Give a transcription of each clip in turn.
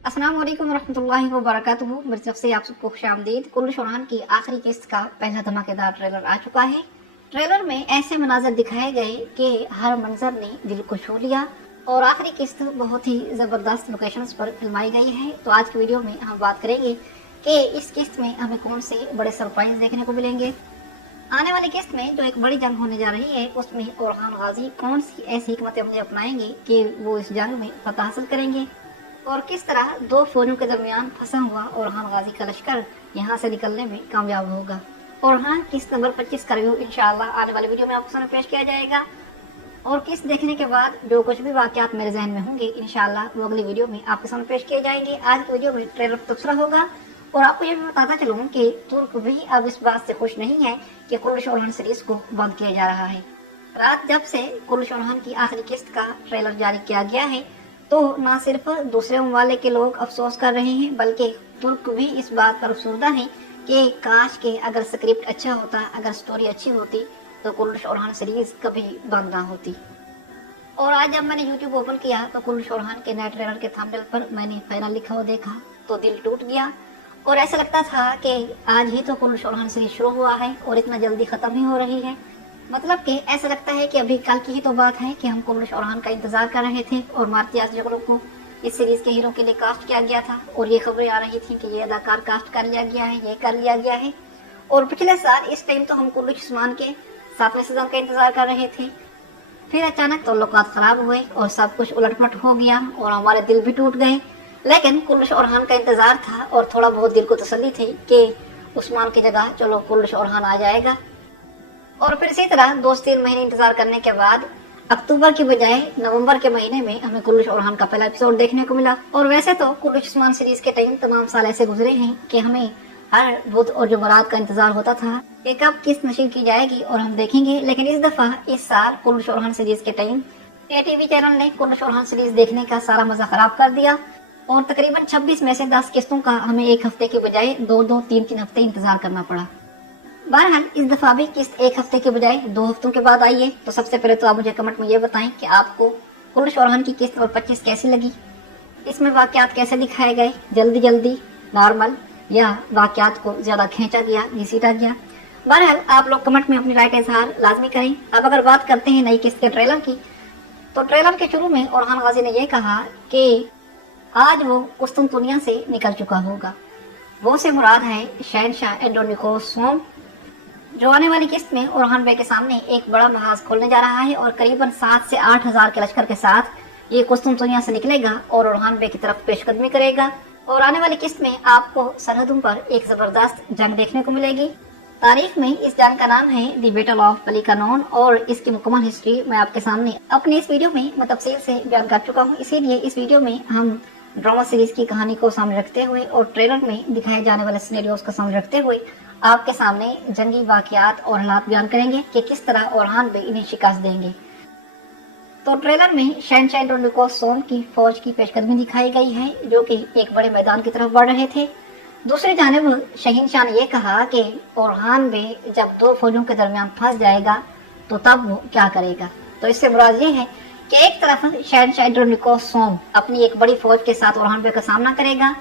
अस्सलाम वालेकुम रहमतुल्लाहि व बरकातुहू। मेरी तरफ से आप सबको खुशामदीद। कुल्लू शौहान की आखिरी किस्त का पहला धमाकेदार ट्रेलर आ चुका है। ट्रेलर में ऐसे मनाजर दिखाए गए कि हर मंजर ने दिल को छू लिया और आखिरी किस्त बहुत ही जबरदस्त लोकेशंस पर फिल्माई गई है। तो आज की वीडियो में हम बात करेंगे कि इस किस्त में हमें कौन से बड़े सरप्राइज देखने को मिलेंगे। आने वाली किस्त में जो एक बड़ी जंग होने जा रही है उसमें ओरहान गाजी कौन सी ऐसी हिकमत अमली अपनाएंगे कि वो इस जंग में फतह हासिल करेंगे और किस तरह दो फौजों के दरमियान फंसा हुआ ओरहान गाजी का लश्कर यहाँ से निकलने में कामयाब होगा। ओरहान किस्त नंबर 25 का रिव्यू इंशाअल्लाह आने वाली वीडियो में आपको सामने पेश किया जाएगा और किस्त देखने के बाद जो कुछ भी वाकयात मेरे जहन में होंगे इंशाअल्लाह वो अगली वीडियो में आपके सामने पेश किए जाएंगे। आज की वीडियो में ट्रेलर तबसरा होगा और आपको ये भी बताता चलूँ कि तुर्क भी अब इस बात से खुश नहीं है कि कुल्लू शौहान सीरीज को बंद किया जा रहा है। रात जब से कुल्लू शौहान की आखिरी किस्त का ट्रेलर जारी किया गया है तो न सिर्फ दूसरे ममालिक के लोग अफसोस कर रहे हैं बल्कि तुर्क भी इस बात पर अफसरदा है कि काश के अगर स्क्रिप्ट अच्छा होता, अगर स्टोरी अच्छी होती तो कुल्लू शौहान सीरीज कभी बंद ना होती। और आज जब मैंने यूट्यूब ओपन किया तो कुल्लू शौहान के नए ट्रेलर के थंबनेल पर मैंने फाइनल लिखा हुआ देखा तो दिल टूट गया और ऐसा लगता था कि आज ही तो कुल्लू शौहान सीरीज शुरू हुआ है और इतना जल्दी खत्म ही हो रही है। मतलब कि ऐसा लगता है कि अभी कल की ही तो बात है कि हम कुल्लू शौहान का इंतजार कर रहे थे और मार्तियास जगलो को इस सीरीज के हीरो के लिए कास्ट किया गया था और ये खबरें आ रही थी कि ये अदाकार कास्ट कर लिया गया है, ये कर लिया गया है। और पिछले साल इस टाइम तो हम कुल्लू उस्मान के 7वें सीजन का इंतजार कर रहे थे। फिर अचानक ताल्लुकात खराब हुए और सब कुछ उलटपलट हो गया और हमारे दिल भी टूट गए। लेकिन कुल्लू शौहान का इंतजार था और थोड़ा बहुत दिल को तसल्ली थी कि उस्मान की जगह चलो कुल्लू शौहान आ जाएगा। और फिर इसी तरह 2-3 महीने इंतजार करने के बाद अक्टूबर की बजाय नवंबर के महीने में हमें कुल्लू शौहान का पहला एपिसोड देखने को मिला। और वैसे तो कुल्लू उस्मान सीरीज के टाइम तमाम साल ऐसे गुजरे हैं कि हमें हर बुध और जुमेरात का इंतजार होता था कि कब किस्त नशीर की जाएगी और हम देखेंगे। लेकिन इस दफा इस साल कुल्लू शौहान सीरीज के टाइम ATV चैनल ने कुल्लू शौहान सीरीज देखने का सारा मजा खराब कर दिया और तकरीबन 26 में से 10 किस्तों का हमें एक हफ्ते के बजाय 2-2, 3-3 हफ्ते इंतजार करना पड़ा। बहरहाल इस दफा भी किस्त एक हफ्ते के बजाय 2 हफ्तों के बाद आई है। तो सबसे पहले तो आप मुझे कमेंट में ये बताएं कि आपको कुल्लू शौहान की किस्त नंबर 25 कैसी लगी, इसमें वाकयात कैसे दिखाए गए, जल्दी जल्दी, नॉर्मल या वाकयात को ज्यादा खींचा गया, घसीटा गया। बहरहाल आप लोग कमेंट में अपनी राय का इजहार लाजमी करें। अब अगर बात करते हैं नई किस्त के ट्रेलर की तो ट्रेलर के शुरू में ओरहान गाजी ने यह कहा कि आज वो कुस्तुनतुनिया से निकल चुका होगा। वो से मुराद है शहनशाह एंड्रोनिकोस सोम जो आने वाली किस्त में ओरहान बे के सामने एक बड़ा महाज खोलने जा रहा है और करीबन 7 से 8 हजार के लश्कर के साथ ये कुस्तुनतुनिया से निकलेगा और ओरहान बे की तरफ पेशकदमी करेगा। और आने वाली किस्त में आपको सरहदों पर एक जबरदस्त जंग देखने को मिलेगी। तारीख में इस जंग का नाम है दी बैटल ऑफ पलिकानोन और इसकी मुकम्मल हिस्ट्री मैं आपके सामने अपनी इस वीडियो में मैं तफसील से बयान कर चुका हूँ। इसीलिए इस वीडियो में हम ड्रामा सीरीज की कहानी को सामने रखते हुए और ट्रेलर में दिखाए जाने वाले सिनेरियोस को सामने रखते हुए आपके सामने जंगी वाकयात और हालात बयान करेंगे कि किस तरह ओरहान बे इन्हें शिकस्त देंगे। तो ट्रेलर में शहनशाह एंड्रोनिकोस सोम की फौज की पेशकदमी दिखाई गई है जो कि एक बड़े मैदान की तरफ बढ़ रहे थे। दूसरी जानिब शहनशाह ने यह कहा कि ओरहान बे जब 2 फौजों के दरमियान फंस जाएगा तो तब वो क्या करेगा। तो इससे मुराद ये है कि एक तरफ शहनशाह एंड्रोनिकोस सोम अपनी एक बड़ी फौज के साथ ओरहान बे का सामना करेगा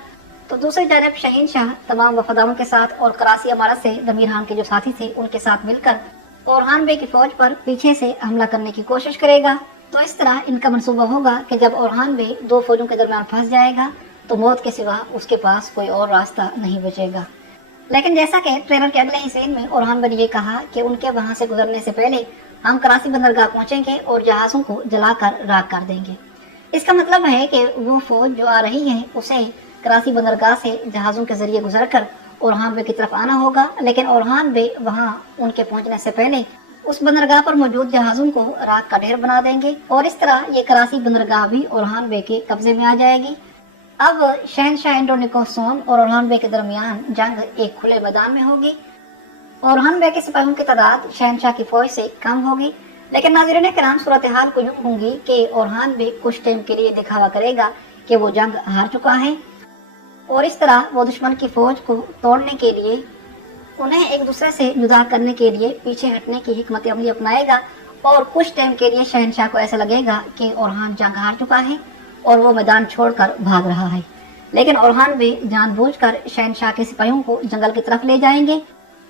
तो दूसरी जानब शहनशाह तमाम वफादारों के साथ और कराची अमारत से दमीर खान के जो साथी थे उनके साथ मिलकर ओरहान बे की फौज पर पीछे से हमला करने की कोशिश करेगा। तो इस तरह इनका मंसूबा होगा कि जब ओरहान बे 2 फौजों के दरमियान फंस जाएगा तो मौत के सिवा उसके पास कोई और रास्ता नहीं बचेगा। लेकिन जैसा कि ट्रेलर के अगले हिस्से में ओरहान बे ने कहा कि उनके वहां से गुजरने से पहले हम कराची बंदरगाह पहुंचेंगे और जहाजों को जलाकर राख कर देंगे। इसका मतलब है कि वो फौज जो आ रही है उसे कराची बंदरगाह से जहाजों के जरिए गुजरकर ओरहान बे की तरफ आना होगा। लेकिन ओरहान बे वहां उनके पहुंचने से पहले उस बंदरगाह पर मौजूद जहाजों को राख का ढेर बना देंगे और इस तरह ये कराची बंदरगाह भी ओरहान बे के कब्जे में आ जाएगी। अब शहनशाह एंड्रोनिकोस सोम और ओरहान बे के दरमियान जंग एक खुले मैदान में होगी। ओरहान बे के सिपाहियों की तादाद शहनशाह की फौज से कम होगी। लेकिन नाज़रीन किराम सूरत हाल को यूं होंगी कि ओरहान बे कुछ टाइम के लिए दिखावा करेगा कि वो जंग हार चुका है और इस तरह वो दुश्मन की फौज को तोड़ने के लिए उन्हें एक दूसरे से जुदा करने के लिए पीछे हटने की हिकमत अमली अपनाएगा और कुछ टाइम के लिए शहनशाह को ऐसा लगेगा कि ओरहान जंग हार चुका है और वो मैदान छोड़कर भाग रहा है। لیکن اورحان بے جان بوجھ کر شہنشاہ کے سپاہیوں کو جنگل کی طرف لے جائیں گے،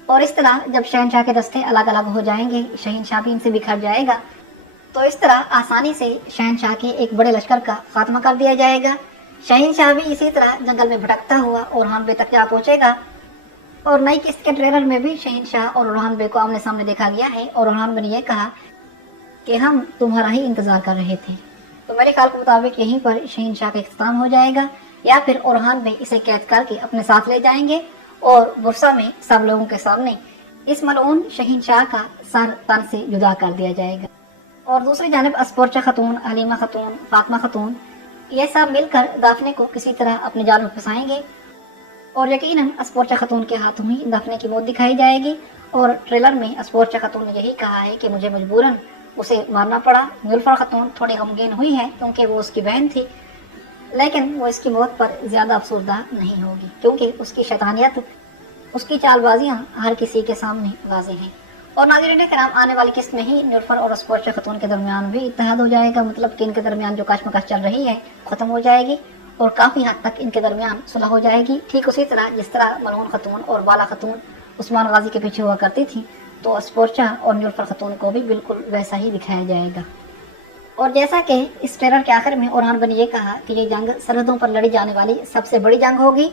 اور اس طرح جب شہنشاہ کے دستے الگ الگ ہو جائیں گے، شہنشاہ بھی ان سے بکھر جائے گا، تو اس طرح آسانی سے شہنشاہ کے ایک بڑے لشکر کا خاتمہ کر دیا جائے گا۔ شہنشاہ بھی اسی طرح جنگل میں بھٹکتا ہوا اورحان بے تک جا پہنچے گا، اور نئی قسط کے ٹریلر میں بھی شہنشاہ اور اورحان بے کو آمنے سامنے دیکھا گیا ہے، اور اورحان بے نے یہ کہا کہ ہم تمہارا ہی انتظار کر رہے تھے۔ تو میرے خیال کے مطابق یہیں پر شہنشاہ کا اختتام ہو جائے گا، یا پھر اورحان بے اسے قید کر کے اپنے ساتھ لے جائیں گے اور برسا میں سب لوگوں کے سامنے اس ملعون شہنشاہ کا سر تن سے جدا کر دیا جائے گا۔ اور دوسری جانب اسپورچا خاتون، حلیمہ خاتون، فاطمہ خاتون، یہ سب مل کر دافنے کو کسی طرح اپنے جال میں پھنسائیں گے، اور یقیناً اسپورچا خاتون کے ہاتھوں ہی دافنے کی موت دکھائی جائے گی۔ اور ٹریلر میں اسپورچا خاتون نے یہی کہا ہے کہ مجھے مجبوراً اسے مارنا پڑا۔ نیلوفر خاتون تھوڑی غمگین ہوئی ہے کیونکہ وہ اس کی بہن تھی، لیکن وہ اس کی موت پر زیادہ افسردہ نہیں ہوگی، کیونکہ اس کی شیطانیت، اس کی چال بازیاں ہر کسی کے سامنے واضح ہیں۔ اور ناظرین کرام، آنے والی قسط میں ہی نیلوفر اور اسپورچا خاتون کے درمیان بھی اتحاد ہو جائے گا، مطلب کہ ان کے درمیان جو کشمکش چل رہی ہے ختم ہو جائے گی، اور کافی حد تک ان کے درمیان صلح ہو جائے گی۔ ٹھیک اسی طرح جس طرح ملعون خاتون اور بالا خاتون عثمان غازی کے پیچھے ہوا کرتی تھی، تو اسپورچا اور نیلوفر خاتون کو بھی بالکل ویسا ہی دکھایا جائے گا۔ اور جیسا کہ اس ٹریلر کے آخر میں اورحان بے نے یہ کہا کہ یہ جنگ سرحدوں پر لڑی جانے والی سب سے بڑی جنگ ہوگی،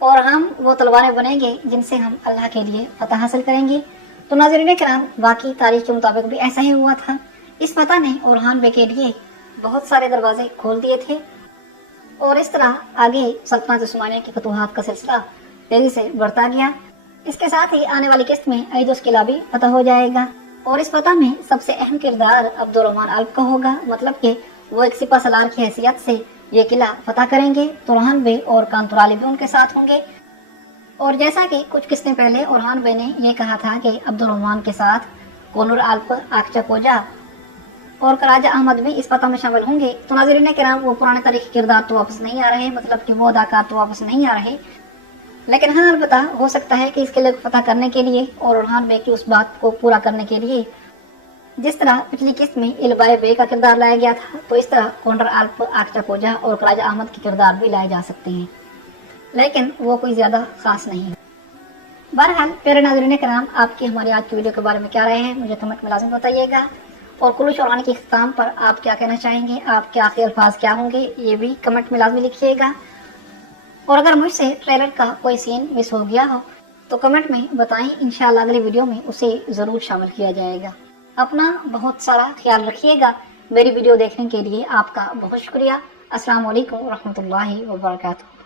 اور ہم وہ تلواریں بنیں گے جن سے ہم اللہ کے لیے فتح حاصل کریں گے۔ تو ناظرین کرام، واقعی تاریخ کے مطابق بھی ایسا ہی ہوا تھا۔ اس فتح نے اورحان بے کے لیے بہت سارے دروازے کھول دیے تھے، اور اس طرح آگے سلطنت عثمانیہ کی فتوحات کا سلسلہ تیزی سے بڑھتا گیا۔ اس کے ساتھ ہی آنے والی قسط میں ایدوس قلعہ بھی فتح ہو جائے گا، اور اس فتح میں سب سے اہم کردار عبدالرحمن الب کا ہوگا، مطلب کہ وہ ایک سپہ سالار کی حیثیت سے یہ قلعہ فتح کریں گے۔ تو اورحان بے اور کانتورالی بھی ان کے ساتھ ہوں گے، اور جیسا کہ کچھ قسطیں پہلے اورحان بے نے یہ کہا تھا کہ عبدالرحمن کے ساتھ کونور الب، آکچا کوجا اور خواجہ احمد بھی اس فتح میں شامل ہوں گے۔ تو ناظرین کرام، وہ پرانے تاریخی کردار تو واپس نہیں آ رہے، مطلب کہ وہ اداکار تو واپس نہیں آ رہے، لیکن ہاں البتہ ہو سکتا ہے کہ اس قلعے کو فتح کرنے کے لیے اور اورحان بے کی اس بات کو پورا کرنے کے لیے جس طرح پچھلی قسط میں البائے بے کا کردار لایا گیا تھا، تو اس طرح کونور الب، آکچا کوجا اور خواجہ احمد کے کردار بھی لائے جا سکتے ہیں، لیکن وہ کوئی زیادہ خاص نہیں ہے۔ بہرحال پیارے ناظرین کرام، آپ کی ہماری آج کی ویڈیو کے بارے میں کیا رائے ہیں، مجھے کمنٹ میں لازم بتائیے گا، اور کلوش اورحان کے اختتام پر آپ کیا کہنا چاہیں گے، آپ کے آخری الفاظ کیا ہوں گے، یہ بھی کمنٹ میں لازمی لکھیے گا۔ اور اگر مجھ سے ٹریلر کا کوئی سین مس ہو گیا ہو تو کمنٹ میں بتائیں، انشاءاللہ اگلی ویڈیو میں اسے ضرور شامل کیا جائے گا۔ اپنا بہت سارا خیال رکھیے گا۔ میری ویڈیو دیکھنے کے لیے آپ کا بہت شکریہ۔ السلام علیکم ورحمۃ اللہ وبرکاتہ۔